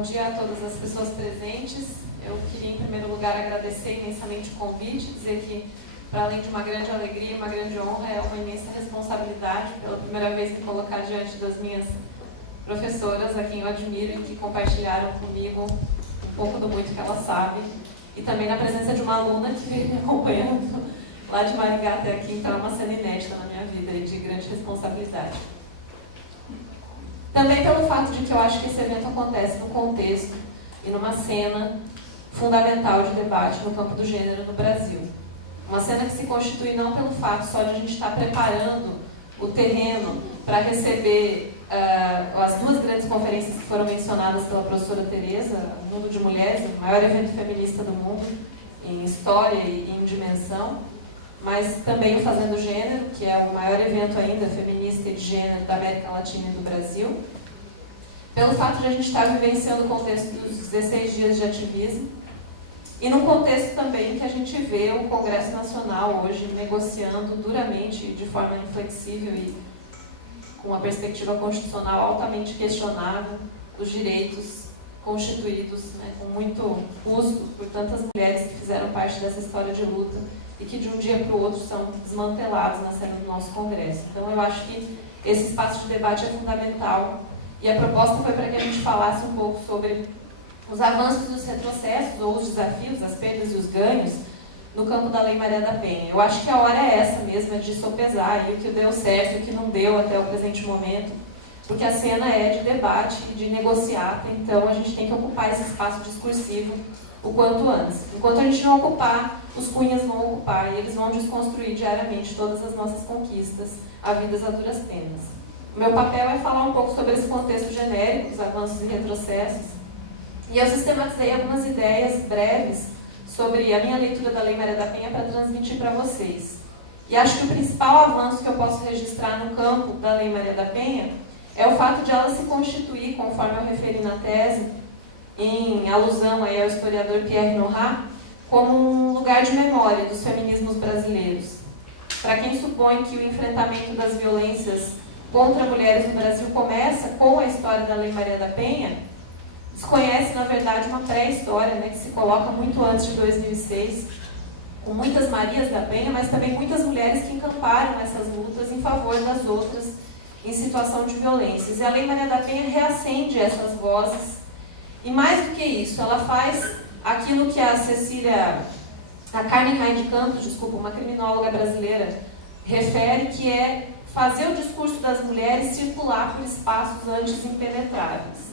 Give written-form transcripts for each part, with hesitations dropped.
Bom dia a todas as pessoas presentes. Eu queria, em primeiro lugar, agradecer imensamente o convite, dizer que, para além de uma grande alegria, uma grande honra, é uma imensa responsabilidade, pela primeira vez, me colocar diante das minhas professoras, a quem eu admiro e que compartilharam comigo um pouco do muito que elas sabem, e também na presença de uma aluna que veio me acompanhando lá de Maringá até aqui, então é uma cena inédita na minha vida e de grande responsabilidade. Também pelo fato de que eu acho que esse evento acontece no contexto e numa cena fundamental de debate no campo do gênero no Brasil. Uma cena que se constitui não pelo fato só de a gente estar preparando o terreno para receber as duas grandes conferências que foram mencionadas pela professora Tereza, Mundo de Mulheres, o maior evento feminista do mundo, em história e em dimensão, mas também o Fazendo Gênero, que é o maior evento ainda feminista e de gênero da América Latina e do Brasil, pelo fato de a gente estar vivenciando o contexto dos 16 dias de ativismo, e num contexto também que a gente vê o Congresso Nacional hoje negociando duramente, de forma inflexível e com uma perspectiva constitucional altamente questionável, os direitos constituídos, né, com muito custo por tantas mulheres que fizeram parte dessa história de luta e que de um dia para o outro são desmantelados na cena do nosso Congresso. Então eu acho que esse espaço de debate é fundamental e a proposta foi para que a gente falasse um pouco sobre os avanços e os retrocessos, ou os desafios, as perdas e os ganhos no campo da Lei Maria da Penha. Eu acho que a hora é essa mesmo, é de sopesar aí o que deu certo e o que não deu até o presente momento, porque a cena é de debate e de negociata, então a gente tem que ocupar esse espaço discursivo o quanto antes. Enquanto a gente não ocupar, os cunhas vão ocupar e eles vão desconstruir diariamente todas as nossas conquistas, havidas a duras penas. O meu papel é falar um pouco sobre esse contexto genérico, os avanços e retrocessos, e eu sistematizei algumas ideias breves sobre a minha leitura da Lei Maria da Penha para transmitir para vocês. E acho que o principal avanço que eu posso registrar no campo da Lei Maria da Penha é o fato de ela se constituir, conforme eu referi na tese, em alusão aí ao historiador Pierre Nora, como um lugar de memória dos feminismos brasileiros. Para quem supõe que o enfrentamento das violências contra mulheres no Brasil começa com a história da Lei Maria da Penha, desconhece, na verdade, uma pré-história, né, que se coloca muito antes de 2006, com muitas Marias da Penha, mas também muitas mulheres que encamparam essas lutas em favor das outras em situação de violências. E a Lei Maria da Penha reacende essas vozes, e mais do que isso, ela faz aquilo que a Carmen Raine de Campos, uma criminóloga brasileira, refere, que é fazer o discurso das mulheres circular por espaços antes impenetráveis.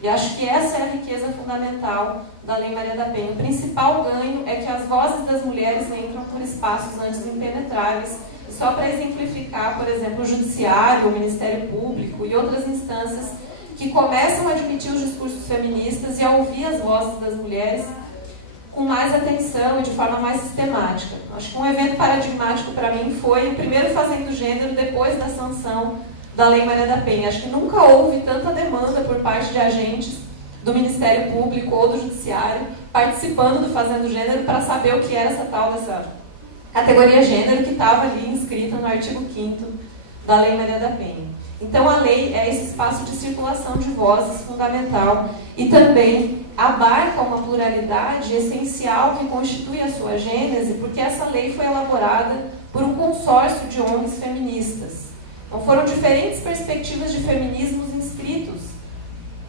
E acho que essa é a riqueza fundamental da Lei Maria da Penha. O principal ganho é que as vozes das mulheres entram por espaços antes impenetráveis. E só para exemplificar, por exemplo, o Judiciário, o Ministério Público e outras instâncias que começam a admitir os discursos feministas e a ouvir as vozes das mulheres com mais atenção e de forma mais sistemática. Acho que um evento paradigmático para mim foi o primeiro Fazendo Gênero depois da sanção da Lei Maria da Penha. Acho que nunca houve tanta demanda por parte de agentes do Ministério Público ou do Judiciário participando do Fazendo Gênero para saber o que era dessa categoria gênero que estava ali inscrita no artigo 5º da Lei Maria da Penha. Então a lei é esse espaço de circulação de vozes fundamental e também abarca uma pluralidade essencial que constitui a sua gênese, porque essa lei foi elaborada por um consórcio de ONGs feministas. Então foram diferentes perspectivas de feminismos inscritos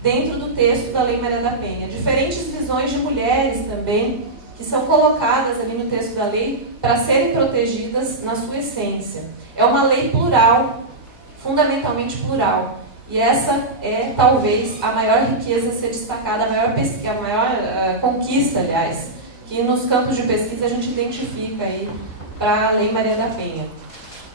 dentro do texto da Lei Maria da Penha. Diferentes visões de mulheres também, que são colocadas ali no texto da lei para serem protegidas na sua essência. É uma lei plural, fundamentalmente plural. E essa é, talvez, a maior riqueza a ser destacada, a maior conquista, aliás, que nos campos de pesquisa a gente identifica aí para a Lei Maria da Penha.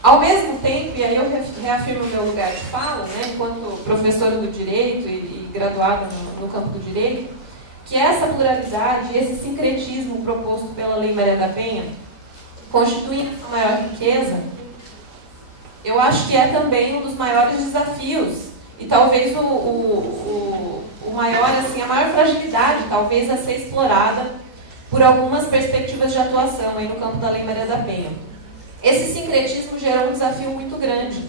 Ao mesmo tempo, e aí eu reafirmo o meu lugar de fala, né, enquanto professora do direito e graduada no campo do direito, que essa pluralidade, esse sincretismo proposto pela Lei Maria da Penha, constituindo a maior riqueza, eu acho que é também um dos maiores desafios e talvez o maior, assim, a maior fragilidade, talvez, a ser explorada por algumas perspectivas de atuação aí no campo da Lei Maria da Penha. Esse sincretismo gerou um desafio muito grande,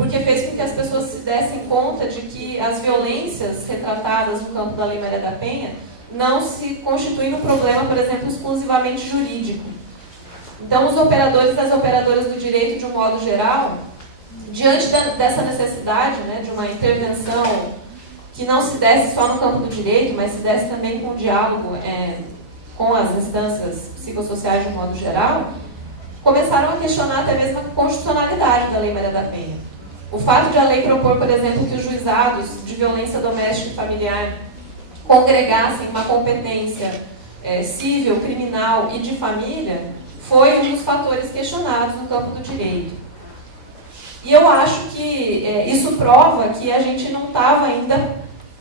porque fez com que as pessoas se dessem conta de que as violências retratadas no campo da Lei Maria da Penha não se constituem um problema, por exemplo, exclusivamente jurídico. Então, os operadores e as operadoras do direito, de um modo geral, diante dessa necessidade, né, de uma intervenção que não se desse só no campo do direito, mas se desse também com o diálogo com as instâncias psicossociais de um modo geral, começaram a questionar até mesmo a constitucionalidade da Lei Maria da Penha. O fato de a lei propor, por exemplo, que os juizados de violência doméstica e familiar congregassem uma competência civil, criminal e de família, foi um dos fatores questionados no campo do direito. E eu acho que isso prova que a gente não estava ainda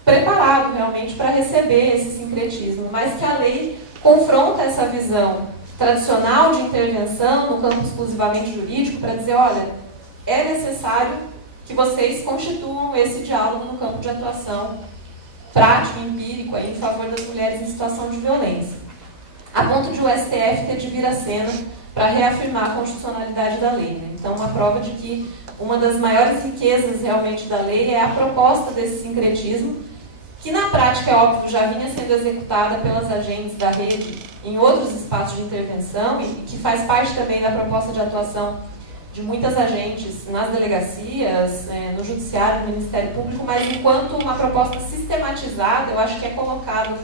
preparado realmente para receber esse sincretismo, mas que a lei confronta essa visão tradicional de intervenção no campo exclusivamente jurídico para dizer, olha, é necessário que vocês constituam esse diálogo no campo de atuação prático, empírico, em favor das mulheres em situação de violência. A ponto de o STF ter de vir à cena para reafirmar a constitucionalidade da lei. Né? Então, uma prova de que uma das maiores riquezas realmente da lei é a proposta desse sincretismo, que na prática, é óbvio, já vinha sendo executada pelas agentes da rede em outros espaços de intervenção e que faz parte também da proposta de atuação de muitas agentes nas delegacias, no judiciário, no Ministério Público, mas enquanto uma proposta sistematizada, eu acho que é colocado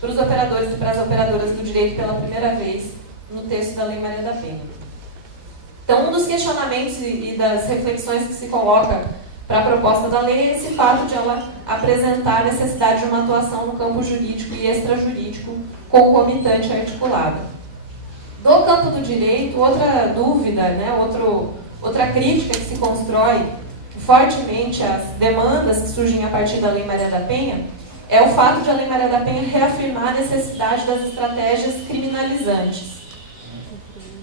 para os operadores e para as operadoras do direito pela primeira vez no texto da Lei Maria da Penha. Então, um dos questionamentos e das reflexões que se coloca para a proposta da lei é esse fato de ela apresentar a necessidade de uma atuação no campo jurídico e extrajurídico concomitante e articulada. Do campo do direito, outra dúvida, né, outra crítica que se constrói fortemente às demandas que surgem a partir da Lei Maria da Penha é o fato de a Lei Maria da Penha reafirmar a necessidade das estratégias criminalizantes.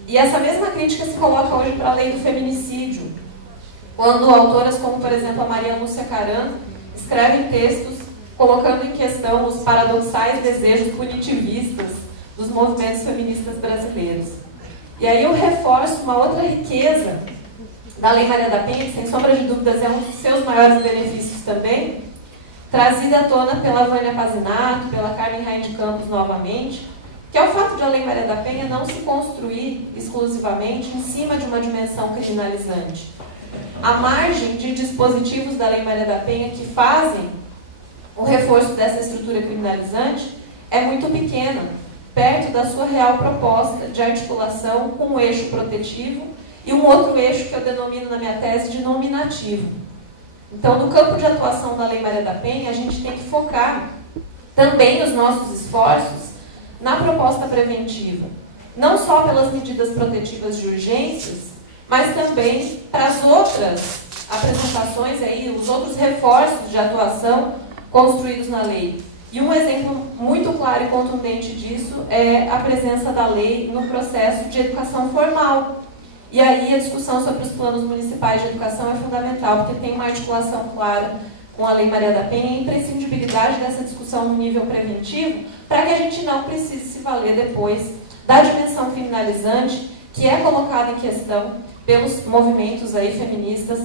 E essa mesma crítica se coloca hoje para a lei do feminicídio, quando autoras como, por exemplo, a Maria Lúcia Caran escrevem textos colocando em questão os paradoxais desejos punitivistas dos movimentos feministas brasileiros. E aí eu reforço uma outra riqueza da Lei Maria da Penha, que sem sombra de dúvidas é um dos seus maiores benefícios também, trazida à tona pela Vânia Pazinato, pela Carmen Rain de Campos novamente, que é o fato de a Lei Maria da Penha não se construir exclusivamente em cima de uma dimensão criminalizante. A margem de dispositivos da Lei Maria da Penha que fazem o reforço dessa estrutura criminalizante é muito pequena, perto da sua real proposta de articulação com um eixo protetivo e um outro eixo que eu denomino na minha tese de nominativo. Então, no campo de atuação da Lei Maria da Penha, a gente tem que focar também os nossos esforços na proposta preventiva, não só pelas medidas protetivas de urgências, mas também para as outras apresentações, os outros reforços de atuação construídos na lei. E um exemplo muito claro e contundente disso é a presença da lei no processo de educação formal. E aí a discussão sobre os planos municipais de educação é fundamental, porque tem uma articulação clara com a Lei Maria da Penha e a imprescindibilidade dessa discussão no nível preventivo, para que a gente não precise se valer depois da dimensão criminalizante que é colocada em questão pelos movimentos aí feministas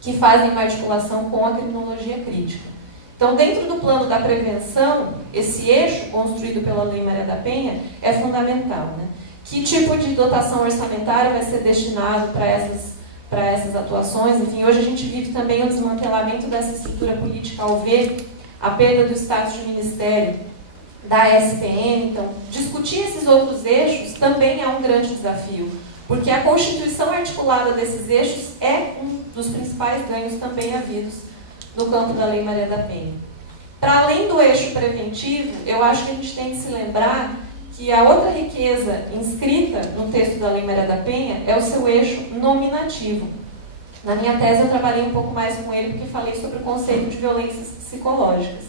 que fazem uma articulação com a criminologia crítica. Então, dentro do plano da prevenção, esse eixo construído pela Lei Maria da Penha é fundamental. Né? Que tipo de dotação orçamentária vai ser destinado para essas atuações? Enfim, hoje a gente vive também o desmantelamento dessa estrutura política ao ver a perda do status de ministério da SPM. Então, discutir esses outros eixos também é um grande desafio, porque a constituição articulada desses eixos é um dos principais ganhos também havidos no campo da Lei Maria da Penha. Para além do eixo preventivo, eu acho que a gente tem que se lembrar que a outra riqueza inscrita no texto da Lei Maria da Penha é o seu eixo nominativo. Na minha tese eu trabalhei um pouco mais com ele porque falei sobre o conceito de violências psicológicas.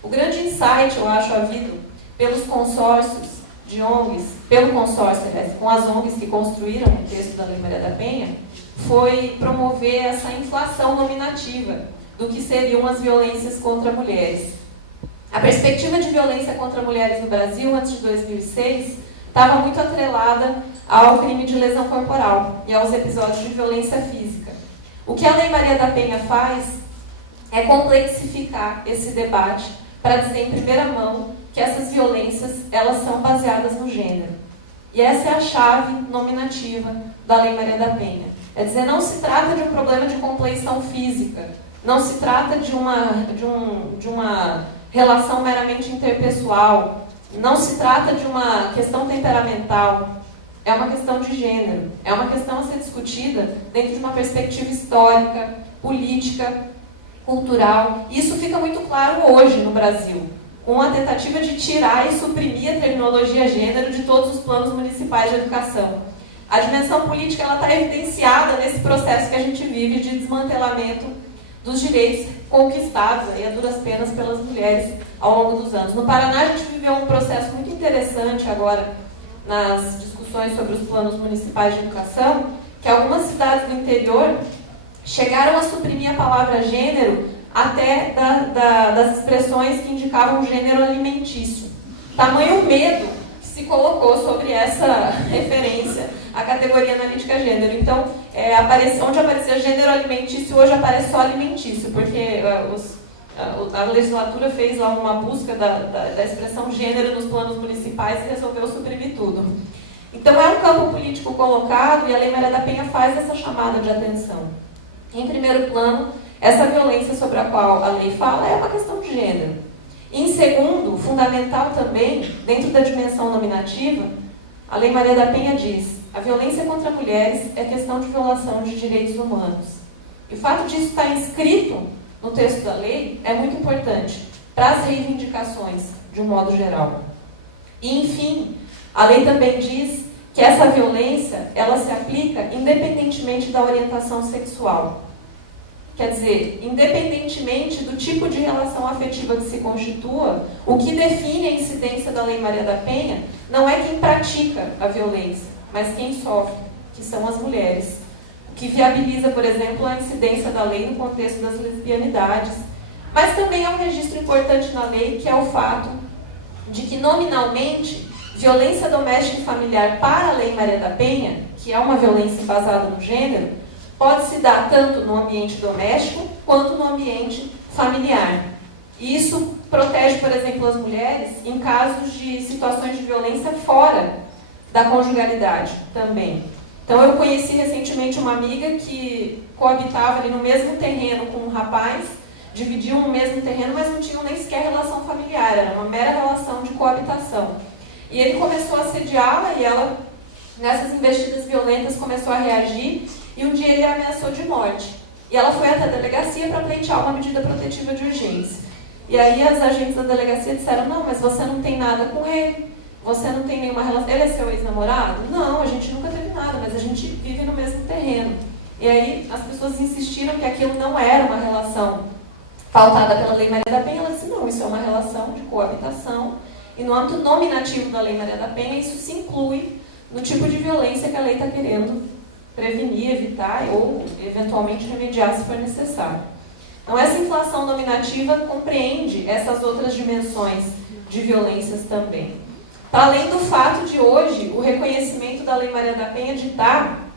O grande insight, eu acho, havido pelos consórcios de ONGs, pelo consórcio, aliás, com as ONGs que construíram o texto da Lei Maria da Penha, foi promover essa inflação nominativa do que seriam as violências contra mulheres. A perspectiva de violência contra mulheres no Brasil, antes de 2006, estava muito atrelada ao crime de lesão corporal e aos episódios de violência física. O que a Lei Maria da Penha faz é complexificar esse debate para dizer em primeira mão que essas violências elas são baseadas no gênero. E essa é a chave nominativa da Lei Maria da Penha. É dizer, não se trata de um problema de compleição física, não se trata de uma relação meramente interpessoal, não se trata de uma questão temperamental, é uma questão de gênero, é uma questão a ser discutida dentro de uma perspectiva histórica, política, cultural. E isso fica muito claro hoje no Brasil, com a tentativa de tirar e suprimir a terminologia gênero de todos os planos municipais de educação. A dimensão política está evidenciada nesse processo que a gente vive de desmantelamento dos direitos conquistados aí, a duras penas pelas mulheres ao longo dos anos. No Paraná, a gente viveu um processo muito interessante agora nas discussões sobre os planos municipais de educação, que algumas cidades do interior chegaram a suprimir a palavra gênero até das expressões que indicavam gênero alimentício. Tamanho medo que se colocou sobre essa referência à categoria analítica gênero. Então, onde aparecia gênero alimentício, hoje aparece só alimentício, porque a legislatura fez lá uma busca da expressão gênero nos planos municipais e resolveu suprimir tudo. Então, é um campo político colocado e a Lei Maria da Penha faz essa chamada de atenção. Em primeiro plano, essa violência sobre a qual a lei fala é uma questão de gênero. Em segundo, fundamental também, dentro da dimensão nominativa, a Lei Maria da Penha diz: a violência contra mulheres é questão de violação de direitos humanos. E o fato disso estar inscrito no texto da lei é muito importante para as reivindicações, de um modo geral. E, enfim, a lei também diz que essa violência ela se aplica independentemente da orientação sexual. Quer dizer, independentemente do tipo de relação afetiva que se constitua, o que define a incidência da Lei Maria da Penha não é quem pratica a violência, mas quem sofre, que são as mulheres. O que viabiliza, por exemplo, a incidência da lei no contexto das lesbianidades. Mas também é um registro importante na lei, que é o fato de que, nominalmente, violência doméstica e familiar para a Lei Maria da Penha, que é uma violência embasada no gênero, pode se dar tanto no ambiente doméstico quanto no ambiente familiar. E isso protege, por exemplo, as mulheres em casos de situações de violência fora da conjugalidade também. Então, eu conheci recentemente uma amiga que coabitava ali no mesmo terreno com um rapaz, dividiam o mesmo terreno, mas não tinham nem sequer relação familiar, era uma mera relação de coabitação. E ele começou a assediá-la e ela, nessas investidas violentas, começou a reagir e um dia ele a ameaçou de morte. E ela foi até a delegacia para pleitear uma medida protetiva de urgência. E aí as agentes da delegacia disseram: não, mas você não tem nada com ele, você não tem nenhuma relação. Ele é seu ex-namorado? Não, a gente nunca teve nada, mas a gente vive no mesmo terreno. E aí as pessoas insistiram que aquilo não era uma relação pautada pela Lei Maria da Penha. Ela disse: não, isso é uma relação de coabitação. E no âmbito nominativo da Lei Maria da Penha, isso se inclui no tipo de violência que a lei está querendo prevenir, evitar ou, eventualmente, remediar se for necessário. Então, essa inflação nominativa compreende essas outras dimensões de violências também. Para além do fato de hoje, o reconhecimento da Lei Maria da Penha ditar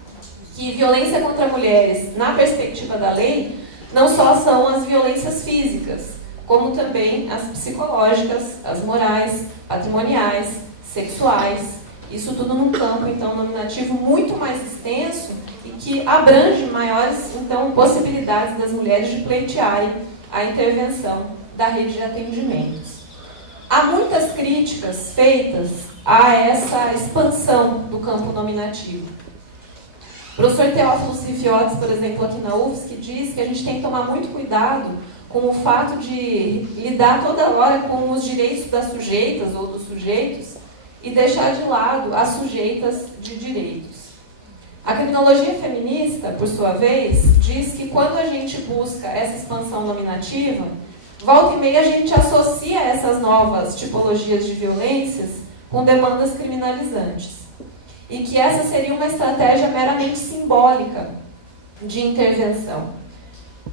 que violência contra mulheres, na perspectiva da lei, não só são as violências físicas, como também as psicológicas, as morais, patrimoniais, sexuais. Isso tudo num campo, então, nominativo muito mais extenso e que abrange maiores, então, possibilidades das mulheres de pleitearem a intervenção da rede de atendimentos. Há muitas críticas feitas a essa expansão do campo nominativo. O professor Teófilo Sifiotis, por exemplo, aqui na UFSC, diz que a gente tem que tomar muito cuidado com o fato de lidar toda hora com os direitos das sujeitas ou dos sujeitos e deixar de lado as sujeitas de direitos. A criminologia feminista, por sua vez, diz que quando a gente busca essa expansão nominativa, volta e meia a gente associa essas novas tipologias de violências com demandas criminalizantes. E que essa seria uma estratégia meramente simbólica de intervenção.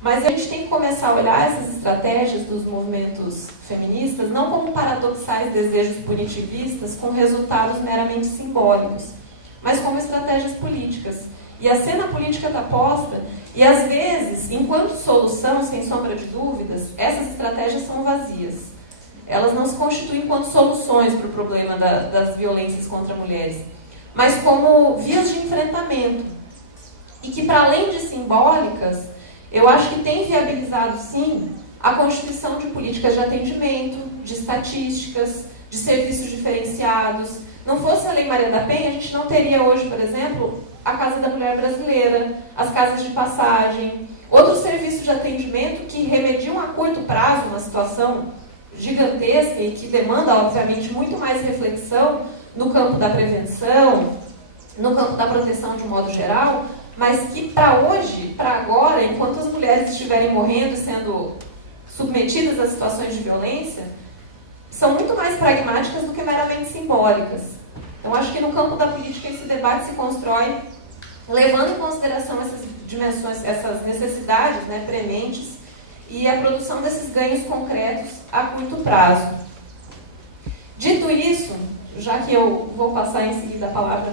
Mas a gente tem que começar a olhar essas estratégias dos movimentos feministas não como paradoxais desejos punitivistas com resultados meramente simbólicos, mas como estratégias políticas E a cena política está posta, e às vezes, enquanto solução, sem sombra de dúvidas, essas estratégias são vazias. Elas não se constituem enquanto soluções para o problema das violências contra mulheres, mas como vias de enfrentamento. E que, para além de simbólicas, eu acho que tem viabilizado, sim, a constituição de políticas de atendimento, de estatísticas, de serviços diferenciados. Não fosse a Lei Maria da Penha, a gente não teria hoje, por exemplo, a Casa da Mulher Brasileira, as casas de passagem, outros serviços de atendimento que remediam a curto prazo uma situação gigantesca e que demanda, obviamente, muito mais reflexão no campo da prevenção, no campo da proteção de um modo geral, mas que para hoje, para agora, enquanto as mulheres estiverem morrendo e sendo submetidas a situações de violência, são muito mais pragmáticas do que meramente simbólicas. Então, acho que no campo da política esse debate se constrói levando em consideração essas dimensões, essas necessidades, né, prementes e a produção desses ganhos concretos a curto prazo. Dito isso, já que eu vou passar em seguida a palavra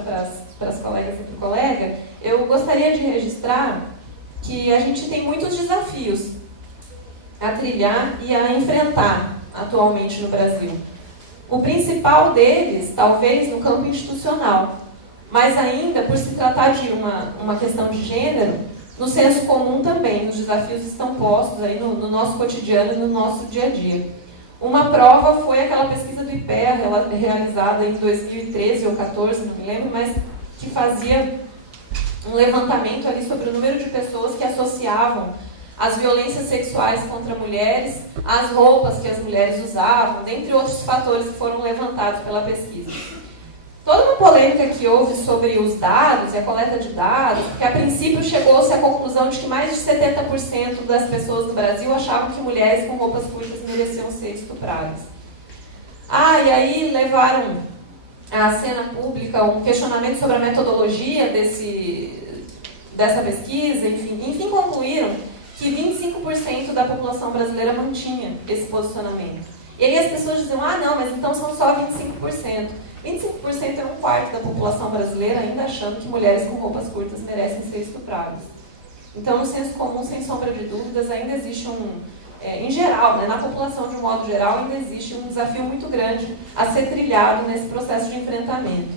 para as colegas e para o colega, eu gostaria de registrar que a gente tem muitos desafios a trilhar e a enfrentar atualmente no Brasil. O principal deles, talvez, no campo institucional, mas ainda, por se tratar de uma questão de gênero, no senso comum também, os desafios estão postos aí no nosso cotidiano e no nosso dia a dia. Uma prova foi aquela pesquisa do IPEA, realizada em 2013 ou 2014, não me lembro, mas que fazia um levantamento ali sobre o número de pessoas que associavam as violências sexuais contra mulheres às roupas que as mulheres usavam, dentre outros fatores que foram levantados pela pesquisa. Toda uma polêmica que houve sobre os dados e a coleta de dados, porque a princípio chegou-se à conclusão de que mais de 70% das pessoas do Brasil achavam que mulheres com roupas curtas mereciam ser estupradas. E aí levaram à cena pública um questionamento sobre a metodologia dessa pesquisa, enfim, concluíram que 25% da população brasileira mantinha esse posicionamento. E aí as pessoas diziam, não, mas então são só 25%. 25% é um quarto da população brasileira ainda achando que mulheres com roupas curtas merecem ser estupradas. Então, no senso comum, sem sombra de dúvidas, ainda existe em geral, né, na população de um modo geral, ainda existe um desafio muito grande a ser trilhado nesse processo de enfrentamento.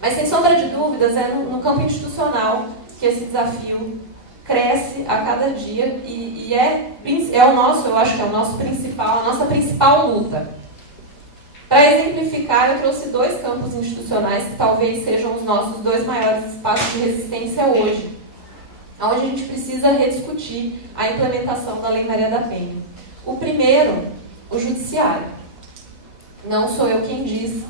Mas, sem sombra de dúvidas, é no campo institucional que esse desafio cresce a cada dia e é o nosso, eu acho que é o nosso principal, a nossa principal luta. Para exemplificar, eu trouxe dois campos institucionais que talvez sejam os nossos dois maiores espaços de resistência hoje, onde a gente precisa rediscutir a implementação da Lei Maria da Penha. O primeiro, o judiciário. Não sou eu quem diz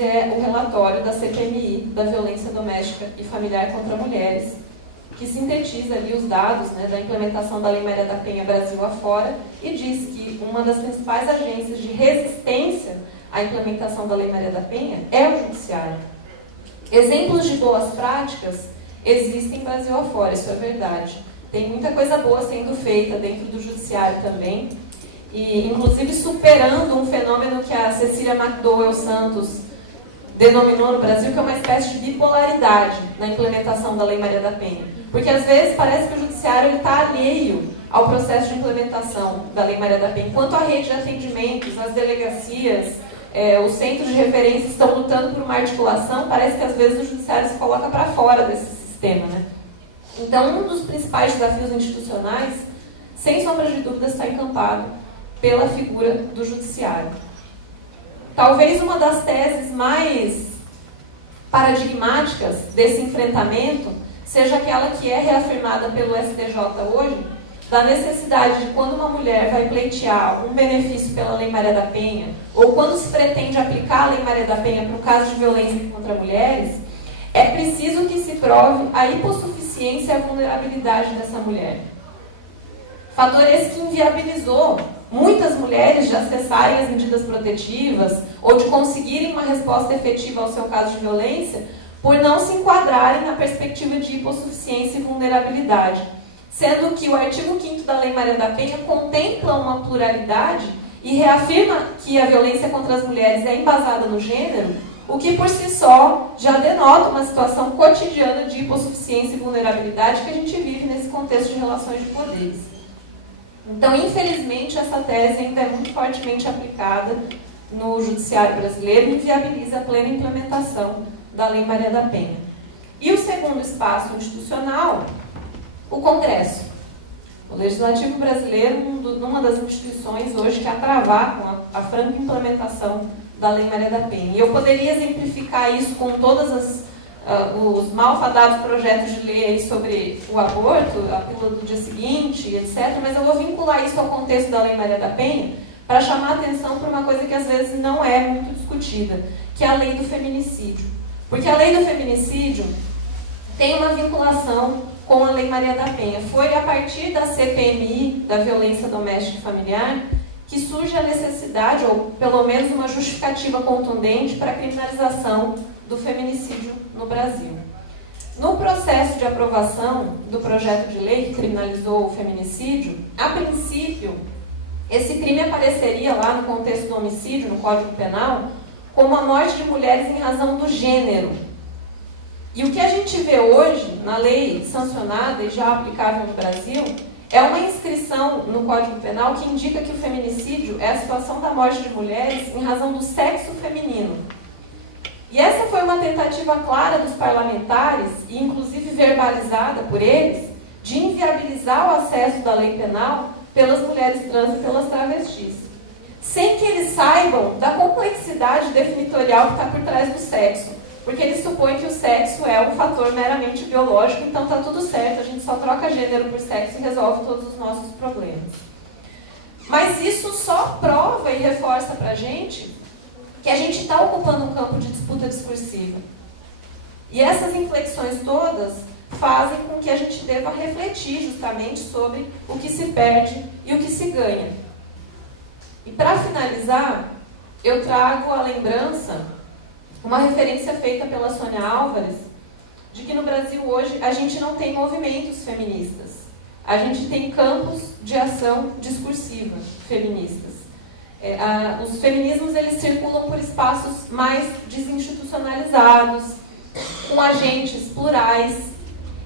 é o relatório da CPMI, da violência doméstica e familiar contra mulheres, que sintetiza ali os dados, né, da implementação da Lei Maria da Penha Brasil afora e diz que uma das principais agências de resistência à implementação da Lei Maria da Penha é o Judiciário. Exemplos de boas práticas existem Brasil afora, isso é verdade. Tem muita coisa boa sendo feita dentro do Judiciário também, e inclusive superando um fenômeno que a Cecília McDowell Santos denominou no Brasil, que é uma espécie de bipolaridade na implementação da Lei Maria da Penha. Porque às vezes parece que o judiciário está alheio ao processo de implementação da Lei Maria da Penha. Enquanto a rede de atendimentos, as delegacias, os centros de referência estão lutando por uma articulação, parece que às vezes o judiciário se coloca para fora desse sistema, né? Então, um dos principais desafios institucionais, sem sombra de dúvida, está encampado pela figura do judiciário. Talvez uma das teses mais paradigmáticas desse enfrentamento seja aquela que é reafirmada pelo STJ hoje, da necessidade de quando uma mulher vai pleitear um benefício pela Lei Maria da Penha, ou quando se pretende aplicar a Lei Maria da Penha para o caso de violência contra mulheres, é preciso que se prove a hipossuficiência e a vulnerabilidade dessa mulher. Fator esse que inviabilizou muitas mulheres de acessarem as medidas protetivas ou de conseguirem uma resposta efetiva ao seu caso de violência por não se enquadrarem na perspectiva de hipossuficiência e vulnerabilidade. Sendo que o artigo 5º da Lei Maria da Penha contempla uma pluralidade e reafirma que a violência contra as mulheres é embasada no gênero, o que por si só já denota uma situação cotidiana de hipossuficiência e vulnerabilidade que a gente vive nesse contexto de relações de poderes. Então, infelizmente, essa tese ainda é muito fortemente aplicada no judiciário brasileiro e inviabiliza a plena implementação da Lei Maria da Penha. E o segundo espaço institucional, o Congresso. O Legislativo brasileiro, uma das instituições hoje que travar com a franca implementação da Lei Maria da Penha. E eu poderia exemplificar isso com todos os malfadados projetos de lei sobre o aborto, a pílula do dia seguinte, etc., mas eu vou vincular isso ao contexto da Lei Maria da Penha para chamar a atenção para uma coisa que às vezes não é muito discutida, que é a lei do feminicídio. Porque a lei do feminicídio tem uma vinculação com a Lei Maria da Penha. Foi a partir da CPMI, da violência doméstica e familiar, que surge a necessidade, ou pelo menos uma justificativa contundente, para a criminalização do feminicídio no Brasil. No processo de aprovação do projeto de lei que criminalizou o feminicídio, a princípio, esse crime apareceria lá no contexto do homicídio, no Código Penal, como a morte de mulheres em razão do gênero. E o que a gente vê hoje, na lei sancionada e já aplicável no Brasil, é uma inscrição no Código Penal que indica que o feminicídio é a situação da morte de mulheres em razão do sexo feminino. E essa foi uma tentativa clara dos parlamentares, e inclusive verbalizada por eles, de inviabilizar o acesso da lei penal pelas mulheres trans e pelas travestis, sem que eles saibam da complexidade definitorial que está por trás do sexo, porque eles supõem que o sexo é um fator meramente biológico, então está tudo certo, a gente só troca gênero por sexo e resolve todos os nossos problemas. Mas isso só prova e reforça para a gente que a gente está ocupando um campo de disputa discursiva. E essas inflexões todas fazem com que a gente deva refletir justamente sobre o que se perde e o que se ganha. E para finalizar, eu trago a lembrança, uma referência feita pela Sônia Álvares, de que no Brasil hoje a gente não tem movimentos feministas. A gente tem campos de ação discursiva feministas. Os feminismos eles circulam por espaços mais desinstitucionalizados, com agentes plurais.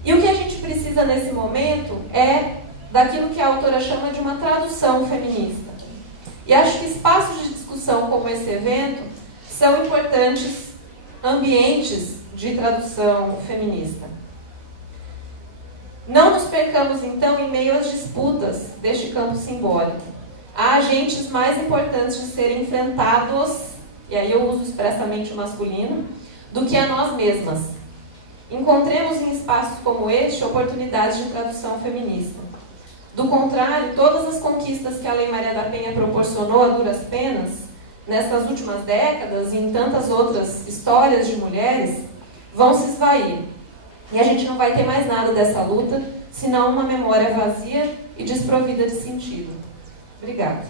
E o que a gente precisa nesse momento é daquilo que a autora chama de uma tradução feminista. E acho que espaços de discussão como esse evento são importantes ambientes de tradução feminista. Não nos percamos, então, em meio às disputas deste campo simbólico. Há agentes mais importantes de serem enfrentados, e aí eu uso expressamente o masculino, do que a nós mesmas. Encontremos em espaços como este oportunidades de tradução feminista. Do contrário, todas as conquistas que a Lei Maria da Penha proporcionou a duras penas, nessas últimas décadas e em tantas outras histórias de mulheres, vão se esvair. E a gente não vai ter mais nada dessa luta, senão uma memória vazia e desprovida de sentido. Obrigada.